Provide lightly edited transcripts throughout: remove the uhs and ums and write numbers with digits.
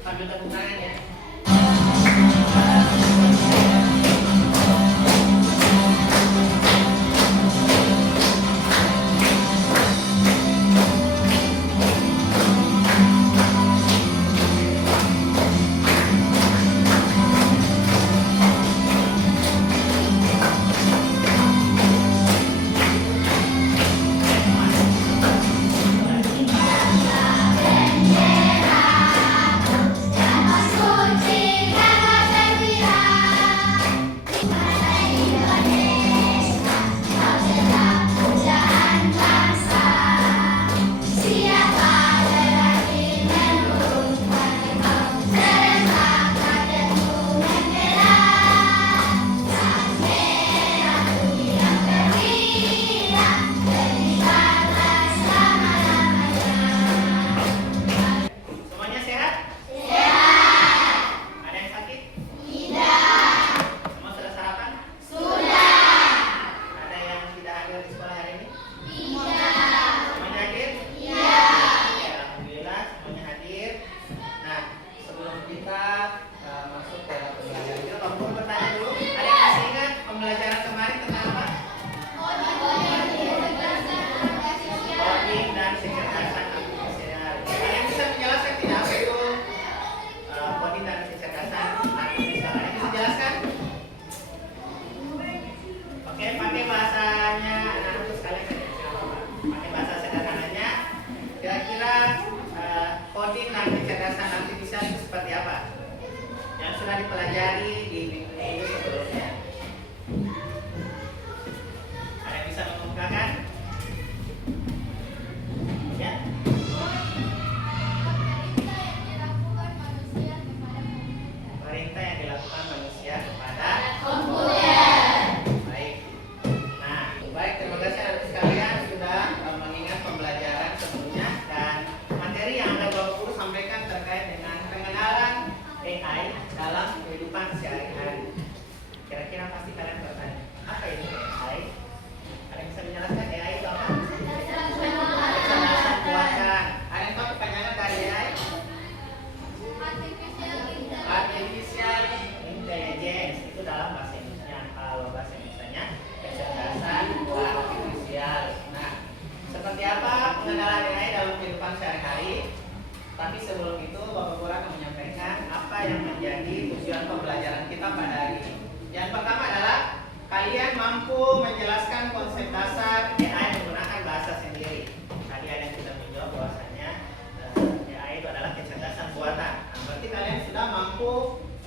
Sambil tepuk tangan ya. Semuanya sehat? Ada yang sakit? Semua sudah sarapan? Ada yang tidak hadir di sekolah hari ini? Semuanya hadir? Ya, alhamdulillah semuanya hadir. Nah, sebelum kita masuk ke pembelajaran kita, Pak Guru bertanya dulu. Ada yang masih ingat pembelajaran kemarin tentang apa? Coding dan kecerdasan artifisial. Ada yang bisa menjelaskan tidak apa itu coding dan kecerdasan artifisial? Ada yang bisa jelaskan? Oke, pakai bahasanya anak-anak sekalian saja. Tidak apa-apa. Pakai bahasa sederhananya. Kira-kira coding dan kecerdasan artifisial itu seperti apa? Yang sudah dipelajari di minggu sebelumnya. Ada yang bisa mengemukakan? Ya. Perintah yang dilakukan manusia kepada baik. Nah, baik, terima kasih anak sekalian sudah mengingat pembelajaran sebelumnya dan materi yang ada Bapak Guru sampaikan terkait dengan pengenalan AI dalam kehidupan sehari-hari. Kira-kira pasti kalian bertanya, apa itu AI? Ada yang bisa menjelaskan AI itu apa? Kecerdasan buatan. Ada yang tahu kepanjangan dari AI? Artificial intelligence itu dalam bahasa Indonesia. Kalau bahasa Indonesianya kecerdasan artifisial. Nah, seperti apa pengenalan AI dalam kehidupan sehari-hari? Tapi sebelum itu Bapak Guru akan menyampaikan apa yang menjadi tujuan pembelajaran kita pada hari ini. Yang pertama adalah kalian mampu menjelaskan konsep dasar AI menggunakan bahasa sendiri. Tadi ada yang sudah menjawab bahwasanya AI itu adalah kecerdasan buatan. Nah, berarti kalian sudah mampu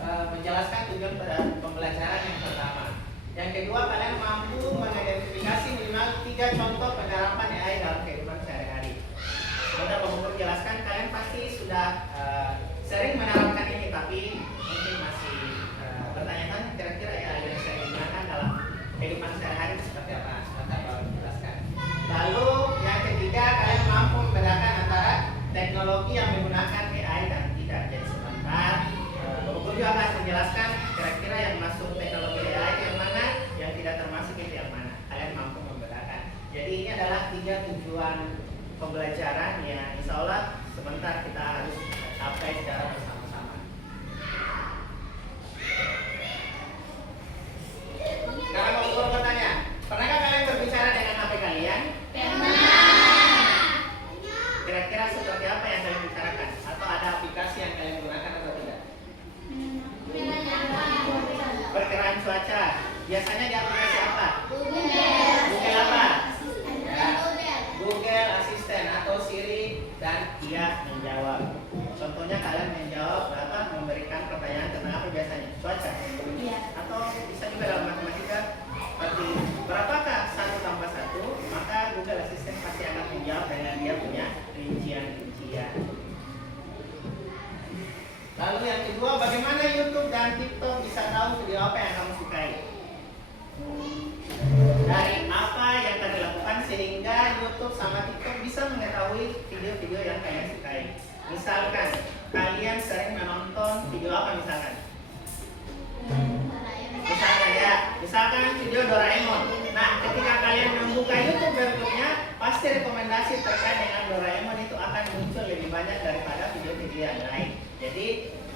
menjelaskan tujuan pada pembelajaran yang pertama. Yang kedua, kalian mampu mengidentifikasi minimal 3 contoh penerapan AI dalam kehidupan sehari-hari. Sebentar Bapak Guru jelaskan, kalian pasti sudah sering menerapkan ini, tapi mungkin masih bertanya-tanya kira-kira AI yang saya gunakan dalam kehidupan sehari-hari seperti apa. Sebentar Bapak Guru jelaskan. Lalu yang ketiga, kalian mampu membedakan antara teknologi yang menggunakan AI dan tidak. Jadi sebentar Bapak Guru juga akan menjelaskan kira-kira yang masuk teknologi AI itu yang mana, yang tidak termasuk itu yang mana. Kalian mampu membedakan. Jadi ini adalah 3 tujuan pembelajaran yang insya Allah sebentar kita harus capai secara bersama-sama. Sekarang Bapak Guru bertanya, pernahkah kalian berbicara dengan HP kalian? Kira-kira seperti apa yang kalian bicarakan? Atau ada aplikasi yang kalian gunakan atau tidak? Perkiraan cuaca. Biasanya di aplikasi apa? Google apa? Google Assistant atau Siri, dan dia menjawab. Contohnya kalian menjawab apa? Memberikan pertanyaan tentang apa biasanya? Cuaca. Atau bisa juga dalam matematika seperti berapakah 1 tambah 1? Maka Google Assistant pasti akan menjawab dengan dia punya rincian-rincian. Lalu yang kedua, bagaimana YouTube dan TikTok bisa tahu video apa yang kamu sukai? Dari apa yang kalian lakukan sehingga YouTube sama TikTok bisa mengetahui video-video yang kalian sukai. Misalkan kalian sering menonton video apa misalkan? Misalkan video Doraemon. Nah, ketika kalian membuka YouTube berikutnya, pasti rekomendasi terkait dengan Doraemon itu akan muncul lebih banyak daripada video-video yang lain. Jadi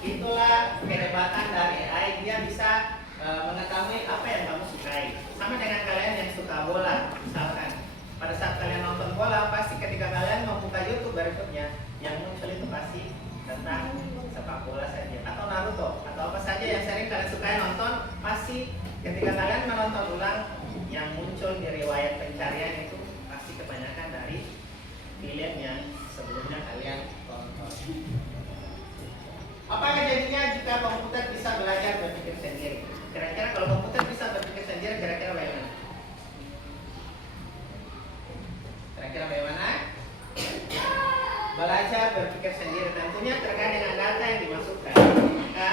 itulah kehebatan dari AI, dia bisa mengetahui apa yang kamu sukai. Sama dengan kalian yang suka bola, misalkan pada saat kalian nonton bola, pasti ketika kalian membuka YouTube berikutnya, yang muncul itu pasti tentang sepak bola saja, atau Naruto, atau apa saja yang sering kalian sukai nonton. Pasti ketika kalian menonton ulang, yang muncul di riwayat pencarian itu pasti kebanyakan dari film yang sebelumnya kalian tonton. Apa jadinya jika komputer bisa belajar berpikir sendiri? Kira-kira kalau komputer bisa berpikir sendiri, kira-kira bagaimana? Kira-kira bagaimana? Belajar berpikir sendiri tentunya terkait dengan data yang dimasukkan. Maka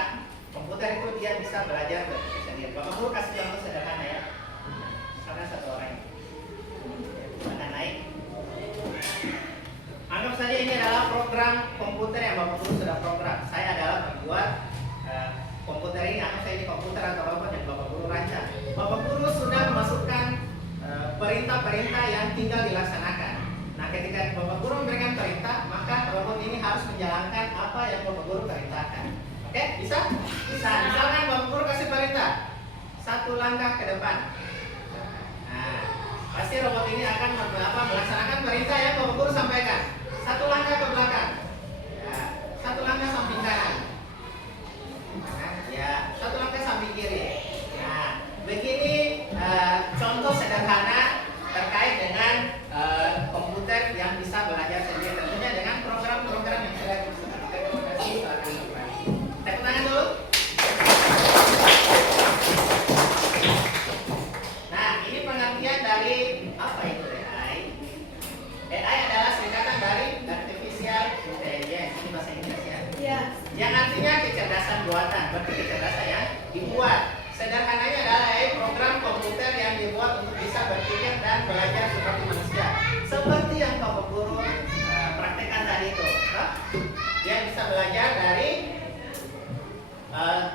komputer itu dia bisa belajar berpikir sendiri. Bapak Guru kasih contoh sederhana ya. Misalnya satu orang akan naik. Anggap saja ini adalah program komputer yang Bapak Guru sudah program. Saya adalah membuat komputer ini. Anggap saja ini komputer atau robot yang Bapak Guru rancang. Bapak Guru sudah memasukkan perintah-perintah yang tinggal dilaksanakan. Nah, ketika Bapak Guru memberikan perintah, maka robot ini harus menjalankan apa yang Bapak Guru perintahkan. Oke, bisa? Bisa. Misalkan Bapak Guru kasih perintah, 1 langkah ke depan. Nah, pasti robot ini akan melaksanakan perintah yang Bapak Guru sampaikan. 1 langkah ke belakang. Ya, 1 langkah samping kanan. Ya, 1 langkah samping kiri. Nah, begini contoh sederhana terkait dengan komputer yang bisa belajar sendiri, tentunya dengan program-program yang sudah direkomendasi. Tepuk tangan dulu. Nah, ini pengertian dari apa itu AI. AI adalah singkatan dari Artificial Intelligence, ini bahasa Inggris ya. Iya. Yang artinya kecerdasan buatan, berarti kecerdasan yang dibuat. Sederhananya adalah program komputer yang dibuat untuk bisa berpikir dan belajar seperti manusia. Seperti yang Bapak Guru praktekkan tadi itu. Dia bisa belajar dari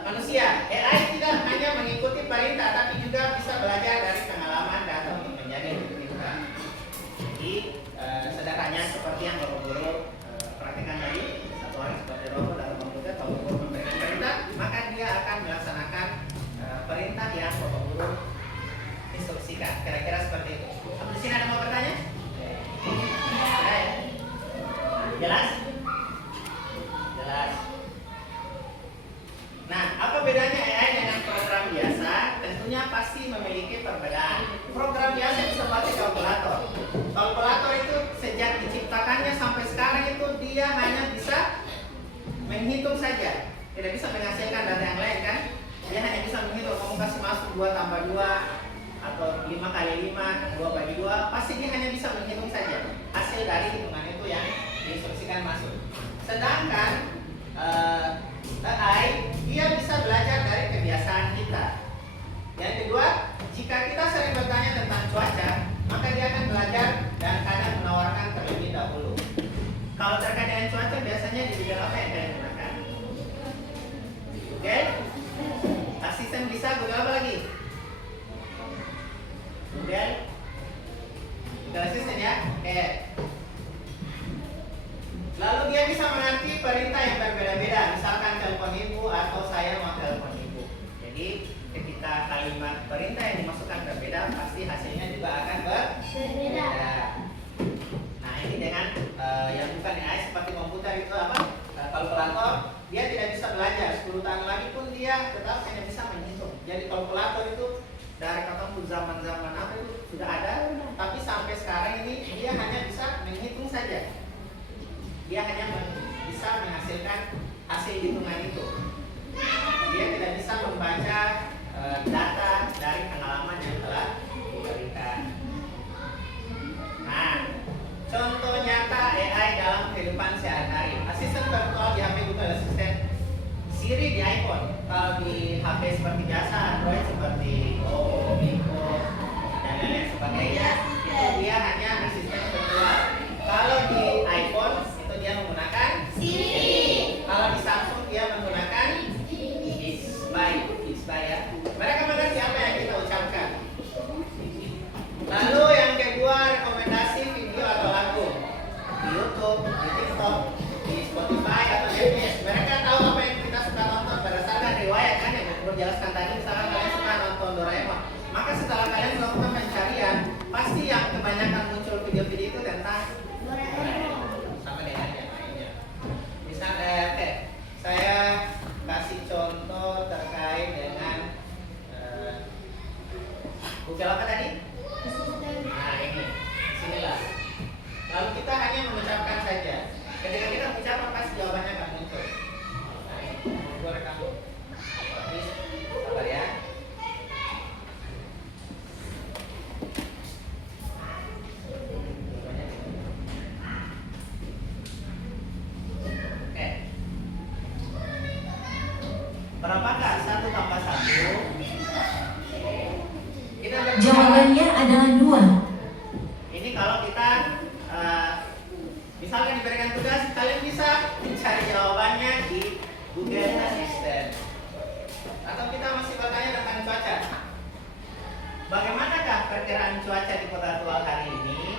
manusia. AI tidak hanya mengikuti perintah, tapi juga bisa belajar dari pengalaman dan untuk menjadi pintar. Jadi sederhananya seperti yang Bapak Guru praktekkan tadi. Satu orang seperti robot atau komputer, Bapak Guru memberikan perintah, maka dia akan melaksanakan perintah yang Bapak Guru instruksikan. Kira-kira seperti itu. Di sini ada mau bertanya? Jelas? Jelas. Nah, apa bedanya AI dengan program biasa? Tentunya pasti memiliki perbedaan. Program biasa itu seperti kalkulator. Kalkulator itu sejak diciptakannya sampai sekarang itu dia hanya bisa menghitung saja, tidak bisa menghasilkan data yang lain kan? Dia hanya bisa menghitung, kamu kasih masuk 2 tambah 2 atau 5 kali 5, 2 bagi 2, pasti dia hanya bisa menghitung saja. Hasil dari hitungan itu yang diinstruksikan masuk. Sedangkan AI dia bisa belajar dari kebiasaan kita. Yang kedua, jika kita sering bertanya tentang cuaca, maka dia akan belajar dan kadang menawarkan terlebih dahulu. Kalau terkait dengan cuaca, biasanya di bidang apa yang kalian gunakan? Oke? Asisten bisa Google apa lagi? Google Asisten ya? Oke. Lalu dia bisa mengerti perintah yang berbeda-beda. Misalkan telepon ibu atau saya mau telepon ibu. Jadi ketika kalimat perintah yang dimasukkan berbeda, pasti hasilnya juga akan berbeda. Nah, ini dengan yang bukan AI seperti komputer itu apa? Kalkulator, dia tidak bisa belajar. 10 tahun lagi pun dia tetap hanya bisa menghitung. Jadi kalkulator itu dari ketemu zaman-zaman apa itu sudah ada, tapi sampai sekarang ini dia hanya bisa menghitung saja. Dia hanya bisa menghasilkan hasil hitungan itu. Dia tidak bisa membaca data dari pengalaman yang telah diberikan. Nah, contoh nyata AI dalam kehidupan sehari-hari. Asisten virtual di HP Google Assistant, Siri di iPhone. Kalau di HP seperti biasa, Android seperti Oppo, Vivo, dan lain-lain sebagainya, itu dia hanya asisten virtual. Kalau di iPhone itu dia menggunakan Siri. Kalau di Samsung dia menggunakan Bixby ya. Mereka mengerti apa yang kita ucapkan. Lalu yang kedua, rekomendasi video atau lagu di YouTube, di TikTok, Berapakah 1 tambah 1? Kita Jawabannya adalah 2. Ini kalau kita misalkan diberikan tugas, kalian bisa mencari jawabannya di Google Assistant. Atau kita masih bertanya tentang cuaca. Bagaimanakah perkiraan cuaca di Kota Tual hari ini?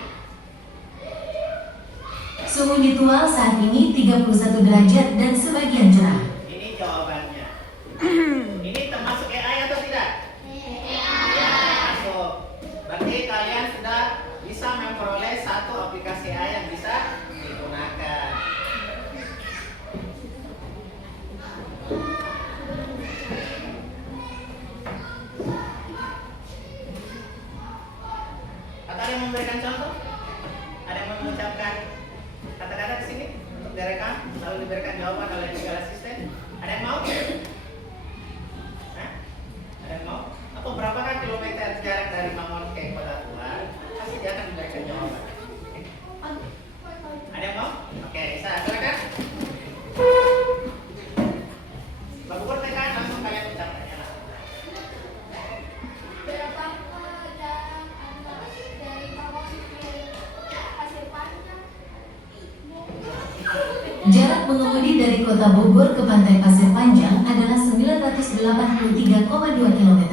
Suhu di Tual saat ini 31 derajat dan sebagian cerah. Ini jawabannya. Ini termasuk AI atau tidak? Ya, termasuk. Berarti kalian sudah bisa memperoleh satu aplikasi AI yang bisa digunakan. Atau ada yang memberikan contoh? Ada yang mengucapkan kata-kata di sini untuk direkam lalu diberikan jawaban oleh Google Assistant? Ada yang mau? Hah? Ada yang mau? Atau berapakah kilometer jarak dari Mangon ke Kota Tual? Pasti dia akan diberikan jawaban. Ada yang mau? Oke, bisa silakan. Pak Gubernur tekan langsung kalian ucapkannya lah. Berapa jarak dari Mangon ke Pasir Panjang? Jarak mengemudi dari Kota Bogor ke Pantai Pasir Panjang adalah 983,2 km.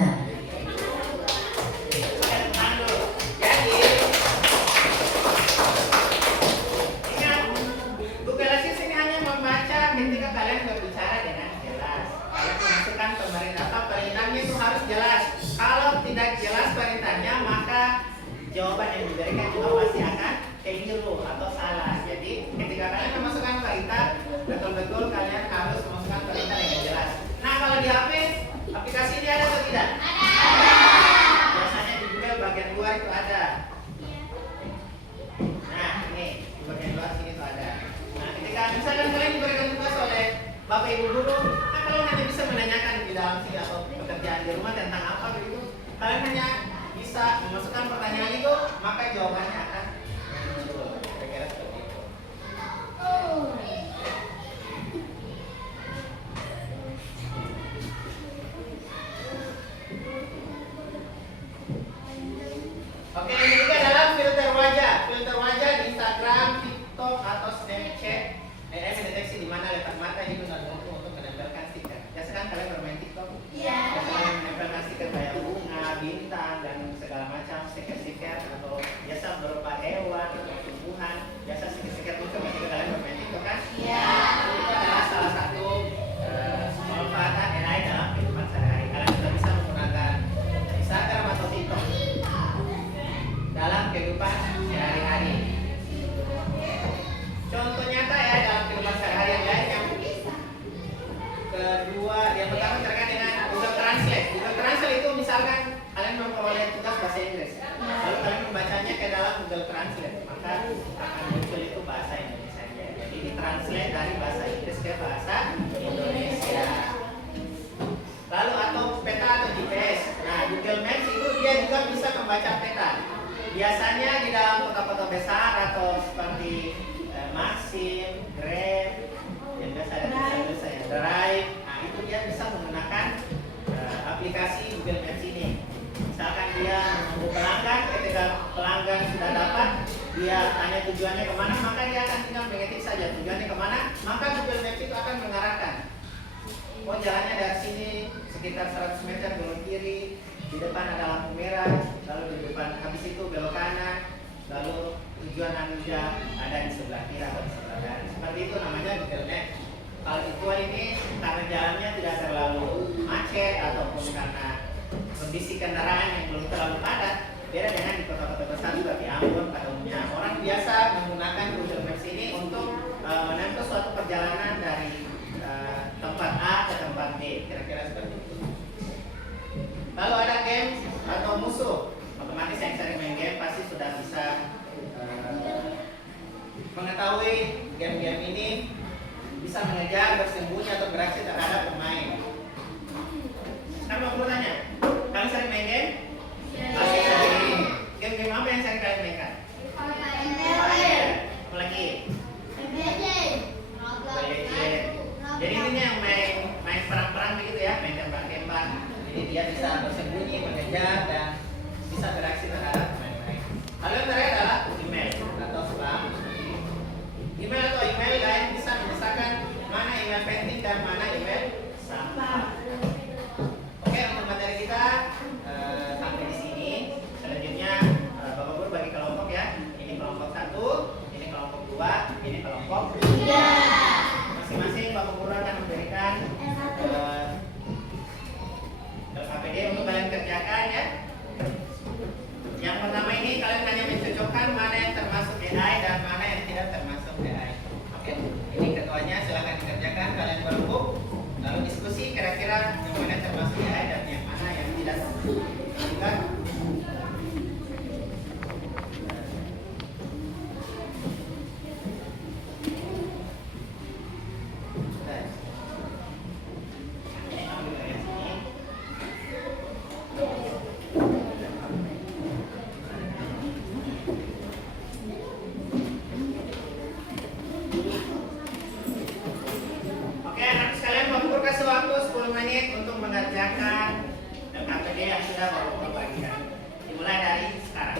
Jawaban yang diberikan juga pasti akan keliru atau salah. Jadi ketika kalian memasukkan perintah, betul-betul kalian harus memasukkan perintah yang jelas. Nah, kalau di HP, aplikasi ini ada atau tidak? Ada. Biasanya di Google bagian luar itu ada. Nah, ini di bagian luar sini itu ada. Nah, ketika misalkan kalian diberikan tugas oleh Bapak Ibu guru, nah kalian hanya bisa menanyakan di dalam sini atau pekerjaan di rumah tentang apa begitu. Kalian hanya bisa memasukkan pertanyaan itu, maka jawabannya akan muncul. Kira-kira seperti itu. Oke, ini juga dalam filter wajah. Filter wajah di Instagram, TikTok atau Snapchat. AI mendeteksi di mana letak mata itu nggak mampu untuk menempelkan stiker. Biasa kan kalian bermain TikTok? Iya. Kalian menempelkan stiker kayak bunga, bintang dan segala macam stiker-stiker atau biasa berupa hewan atau tumbuhan. Biasa stiker-stiker muncul ketika kalian bermain TikTok kan? Iya. Itu adalah salah satu manfaatan AI dalam kehidupan sehari-hari. Kalian sudah bisa menggunakan Instagram atau TikTok dalam kehidupan sehari-hari. Contoh nyata ya dalam kehidupan sehari-hari yang lain yang kedua, yang pertama terkait dengan Google Translate. Google Translate itu misalkan kalian memperoleh tugas bahasa Inggris, lalu kalian membacanya ke dalam Google Translate, maka akan muncul itu bahasa Indonesia. Jadi ditranslate dari bahasa Inggris ke bahasa Indonesia. Lalu atau peta atau GPS. Nah, Google Maps itu dia juga bisa membaca peta. Biasanya di dalam kota-kota besar atau seperti Maxim, Grab, yang biasa ada tulisan-tulisan yang Drive. Nah, itu dia bisa menggunakan aplikasi Google Maps ini. Misalkan dia menunggu pelanggan, ketika pelanggan sudah dapat, dia tanya tujuannya kemana, maka dia akan tinggal mengetik saja tujuannya kemana, maka Google Maps itu akan mengarahkan. Oh, jalannya dari sini sekitar 100 meter belok kiri, di depan ada lampu merah, lalu di depan habis itu belok kanan, lalu tujuan Anda ada di sebelah kiri atau di sebelah kanan. Seperti itu namanya Google Maps. Kalau di Tual ini karena jalannya tidak terlalu macet ataupun karena kondisi kendaraan yang belum terlalu padat, beda dengan di kota-kota besar seperti Ambon pada umumnya. Orang biasa menggunakan Google Maps ini untuk menempuh suatu perjalanan dari tempat A ke tempat B, kira-kira seperti itu. Lalu ada game atau musuh. Otomatis yang sering main game pasti sudah bisa mengetahui game-game ini bisa mengejar, bersembunyi atau beraksi terhadap pemain. Sekarang mau tanya, kalian sering main game? Pasti sering. Game-game apa yang sering kalian mainkan? Apa lagi? Jadi intinya yang main perang-perang begitu ya. menit untuk mengerjakan KPD yang sudah Bapak bagikan. Dimulai dari sekarang.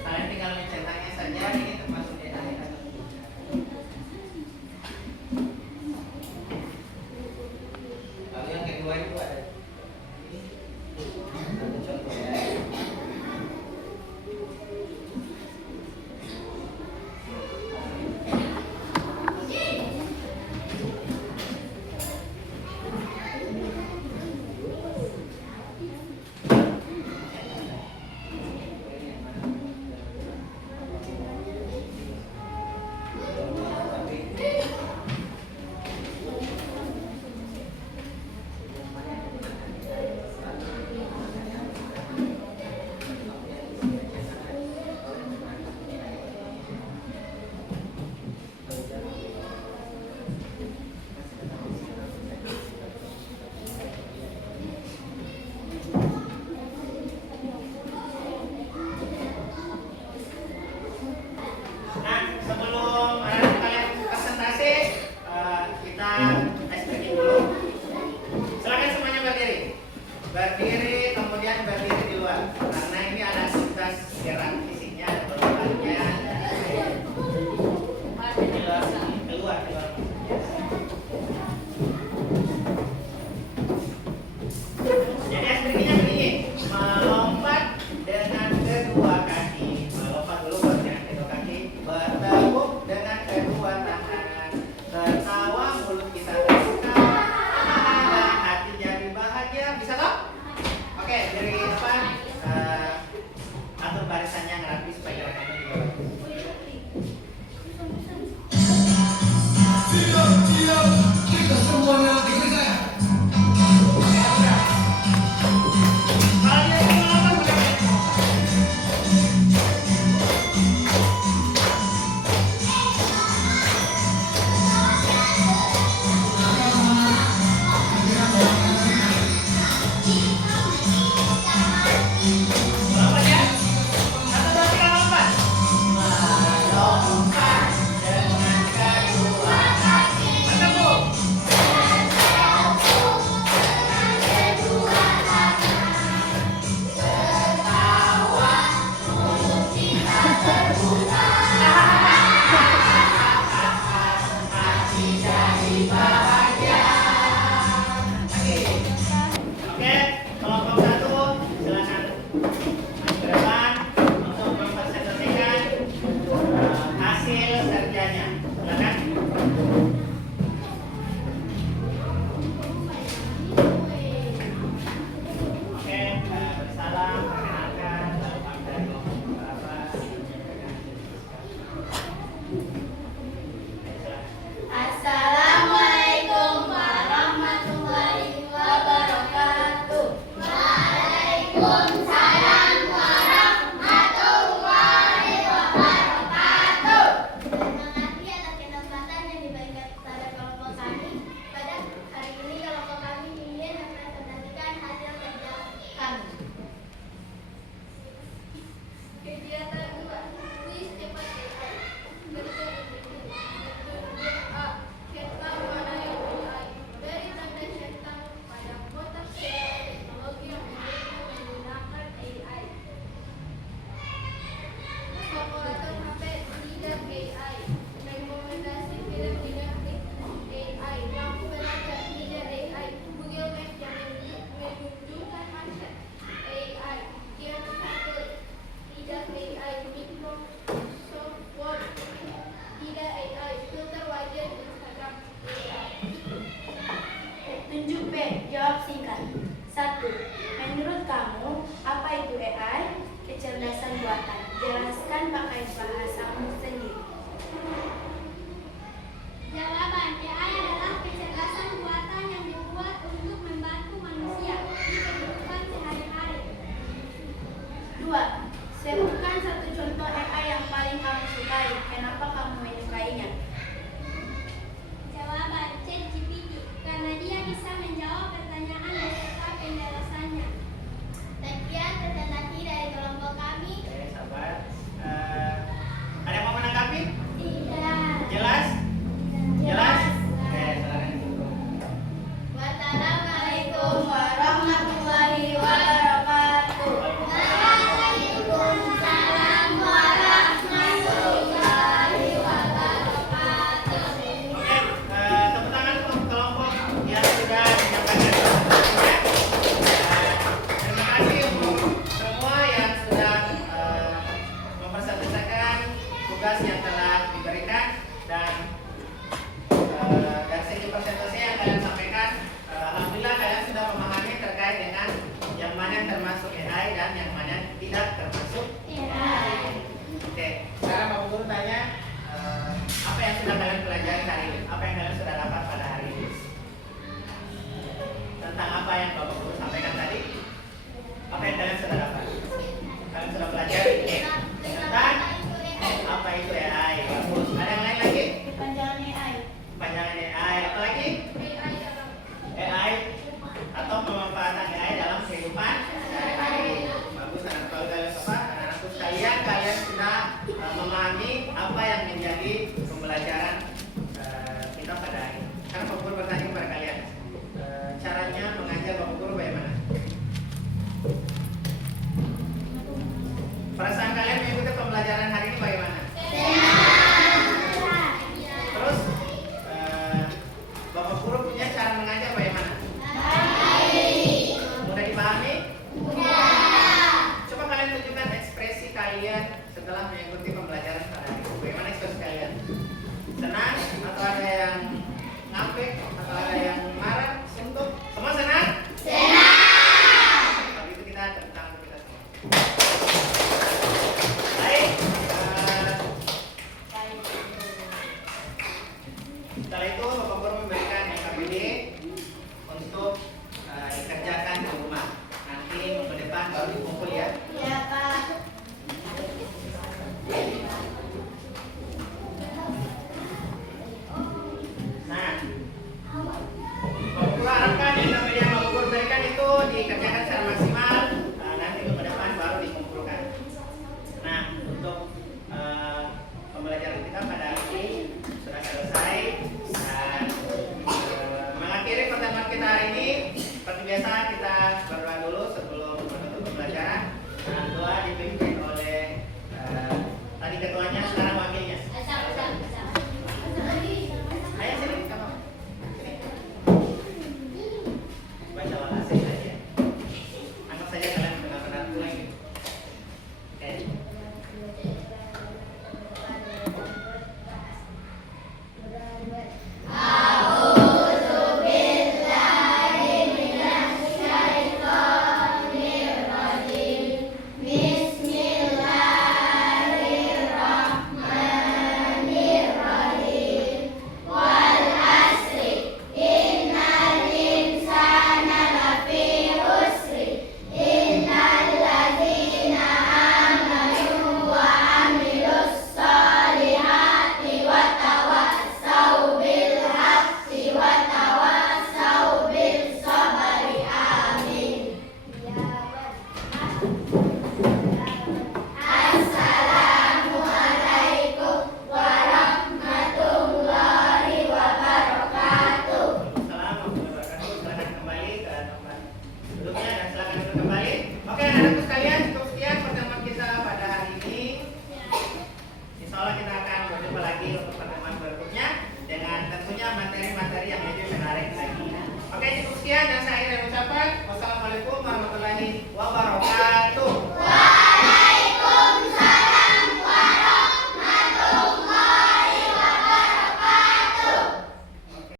Kalian tinggal mencetaknya saja, ini termasuk di akhir. Lalu yang kedua itu ada satu contoh ya. Nah, sebelum kalian presentasi, kita ice breaking dulu. Silakan semuanya berdiri. Berdiri, kemudian berdiri di luar. Karena ini ada aktivitas gerak fisiknya, ada perubahannya. Keluar. Jadi ice breakingnya begini, melompat dengan kedua kaki. Melompat dulu baru dengan kedua kaki. Bertepuk dengan kedua tangan. Tertawa, mulut kita terbuka, dan hati jadi bahagia. Bisa toh? Oke, dari depan atur barisannya yang rapi supaya gerakannya juga bagus. Kita semuanya ikut saya. Kalau dia ingin melompat, boleh. Lompat ya. 1, 2, 3, lompat. Melompat dengan kedua kaki. Bertepuk. Oke, kelompok 1 silakan maju ke depan untuk mempresentasikan hasil kerjanya. Silakan. Oke, bersalam, perkenalkan, lalu dari kelompok berapa? Assalamualaikum warahmatullahi wabarakatuh. Waalaikumsalam warahmatullahi wabarakatuh. Mengerti atas kesempatan yang diberikan kepada kelompok kami. Pada hari ini kelompok kami ingin mempresentasikan hasil kerja kami. Kegiatan 2, kuis cepat AI. Sentang mana yang AI? Beri tanda sentang pada kotak sebuah teknologi yang menggunakan AI. Kalkulator HP tidak AI. Rekomendasi film tidak AI. Lampu belajar tidak AI. Google Maps yang menunjukkan macet AI. Game satu tidak AI. Microsoft Word tidak AI. Filter wajah Instagram AI. Tunjuk B, jawab singkat. 1. Menurut kamu, apa itu AI? Kecerdasan buatan. Jelaskan pakai bahasamu sendiri. Jawaban, AI adalah kecerdasan buatan yang dibuat untuk membantu manusia di kehidupan sehari-hari. 2. Sebutkan satu contoh AI yang paling kamu sukai. Kenapa kamu menyukainya? Jawaban, ChatGPT, karena dia bisa menjawab pertanyaan beserta penjelasannya. Sekian presentasi dari kelompok kami. dan yang mana tidak termasuk AI. Oke, sekarang Bapak Guru tanya apa yang sudah kalian pelajari hari ini? Apa yang kalian sudah dapat pada hari ini? Tentang apa yang Bapak Guru sampaikan tadi? Apa yang kalian sudah dapat? Kalian sudah pelajari tentang apa itu AI. Bagus. Ada yang lain lagi? Kepanjangan AI. Panjangan AI. Apa lagi? AI atau pemanfaatan AI dalam kehidupan sehari-hari. Bagus, anak-anakku sekalian, kalian sudah memahami apa yang menjadi pembelajaran kita pada hari ini. Sekarang Bapak Guru bertanya kepada kalian, caranya mengajar Bapak Guru bagaimana? Perasaan kalian mengikuti pembelajaran hari ini bagaimana? Terus Bapak Guru punya cara mengajar bagaimana? Mudah dipahami? Coba kalian tunjukkan ekspresi kalian setelah mengikuti pembelajaran pada hari ini. Bagaimana ekspresi kalian? Senang? Atau ada yang ngambek? Atau ada yang marah? Suntuk? Semua senang? Kalau itu kita tepuk tangan kita semua. Baik. Setelah itu Bapak Guru memberikan KBD untuk dikerjakan di rumah. Nanti minggu depan baru dikumpul ya.